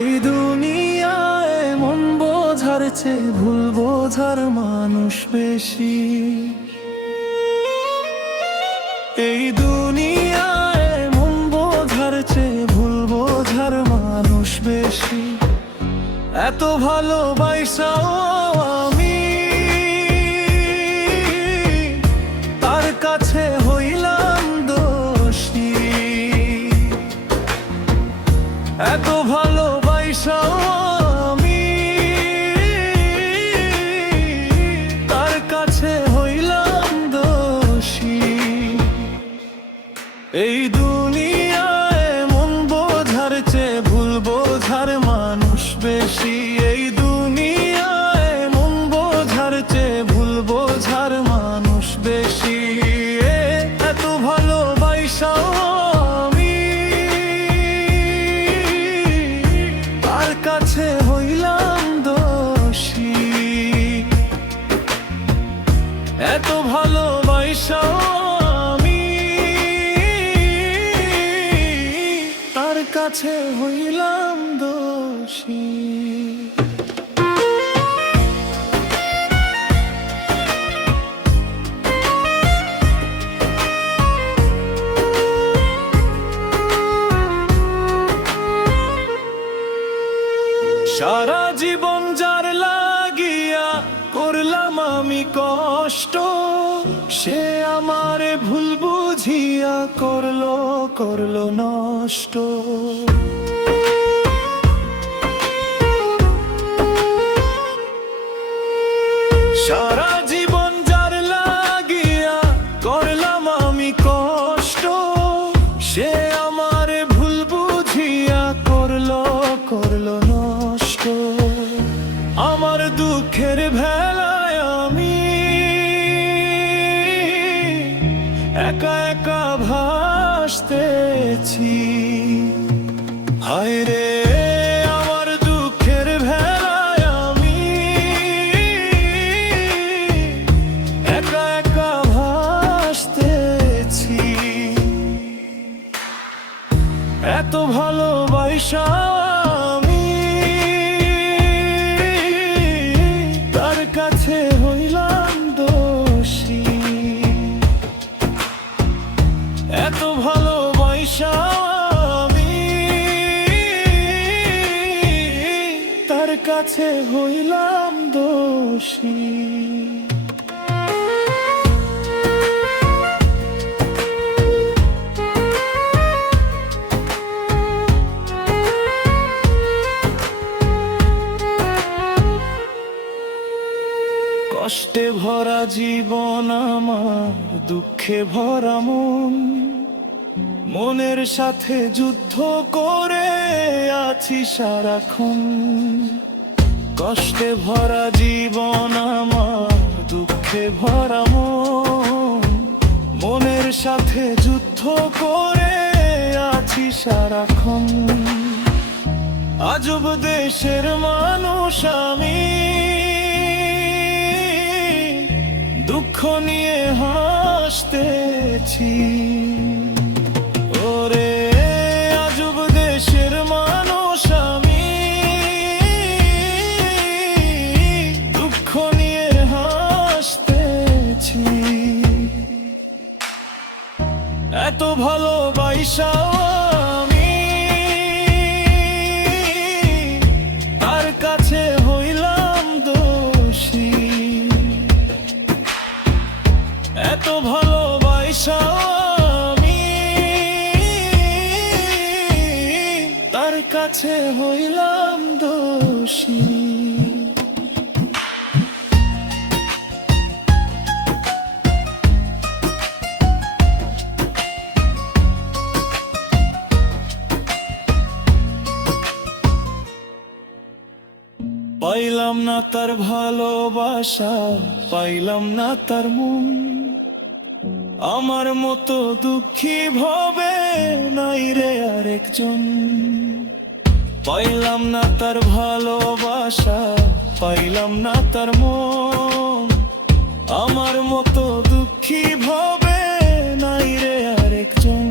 এই দুনিয়ায় মন বোঝার চেয়ে ভুল বোঝার মানুষ বেশি। এই দুনিয়ায় মন বোঝার চেয়ে ভুল বোঝার মানুষ বেশি। এত ভালোবাসাও আমি তার কাছে হইলাম দোষী। এত ভালোবাসাও আমি তার কাছে হইলাম দোষী। এই দুনিয়ায় মন বোঝার চেয়ে ভুল বোঝার মানুষ বেশি। এই দুনিয়ায় মন বোঝার চেয়ে ভুল বোঝার মানুষ বেশি। এত ভালোবাসাও আমি তার কাছে হইলাম দোষী। এত ভালোবাসাও আমি তার কাছে হইলাম দোষী। সারা জীবন যার লাগিয়া করলাম আমি কষ্ট, সে আমারে ভুল বুঝিয়া করলো নষ্ট। সারা জীবন যার লাগিয়া করলাম আমি কষ্ট, সে আমারে ভুল বুঝিয়া করলো নষ্ট। আমার দুঃখের ভেলায় আমি একা একা ভাসতেছি। হায় রে আমার দুঃখের ভেলায় আমি একা একা ভাসতেছি। এত ভালোবাসা আমি তার কাছে হইলাম দোষী। এত ভালোবাসা আমি তার কাছে হইলাম দোষী। কষ্টে ভরা জীবন আমার, দুঃখে ভরা মন, মনের সাথে যুদ্ধ করে আছি সারাক্ষণ। কষ্টে ভরা জীবন আমার, দুঃখে ভরা মন, মনের সাথে যুদ্ধ করে আছি সারাক্ষণ। আজব দেশের মানুষ আমি, দুঃখ নিয়ে হাসতেছি। ওরে আজব দেশের মানুষ আমি, দুঃখ নিয়ে হাসতেছি। এত ভালোবাসাও আমি তার কাছে হইলাম দোষী। এত ভালোবাসা আমি তার কাছে হইলাম দোষী। পাইলাম না তার ভালোবাসা, পাইলাম না তার মন, আমার মতো দুঃখী ভবে নাই রে আরেকজন। পাইলাম না তার ভালোবাসা, পাইলাম না তার মন, আমার মতো দুঃখী ভবে নাই রে আরেকজন।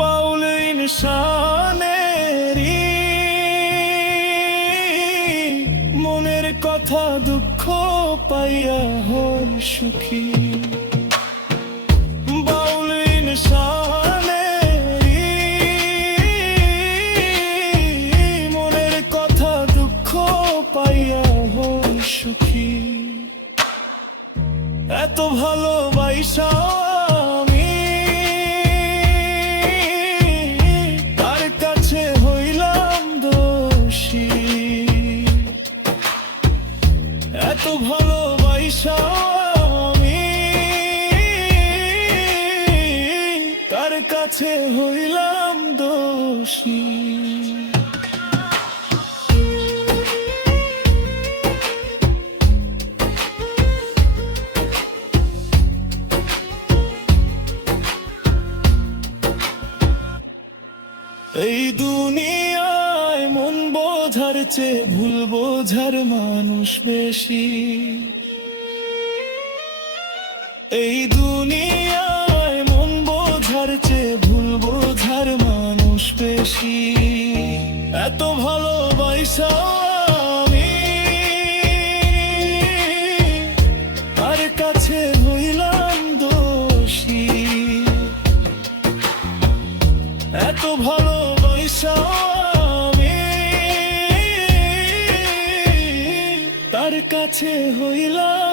বাউল ইনসানের কথা দুঃখ পাইয়া হই সুখী। বাউলিন শানেরই মনের কথা দুঃখ পাইয়া হই সুখী। এত ভালোবাসা আমি তার কাছে হইলাম দোষী। এত ভালোবাসা আমি তার কাছে হইলাম দোষী। এই দুনিয়ায় মন বোঝার চেয়ে ভুল বোঝার মানুষ বেশি। এই দুনিয়ায় মন বোঝার চেয়ে ভুল বোঝার মানুষ বেশি। এত ভালোবাসা আমি তার কাছে হইলাম দোষী। এত ভালোবাসা আমি তার কাছে হইলাম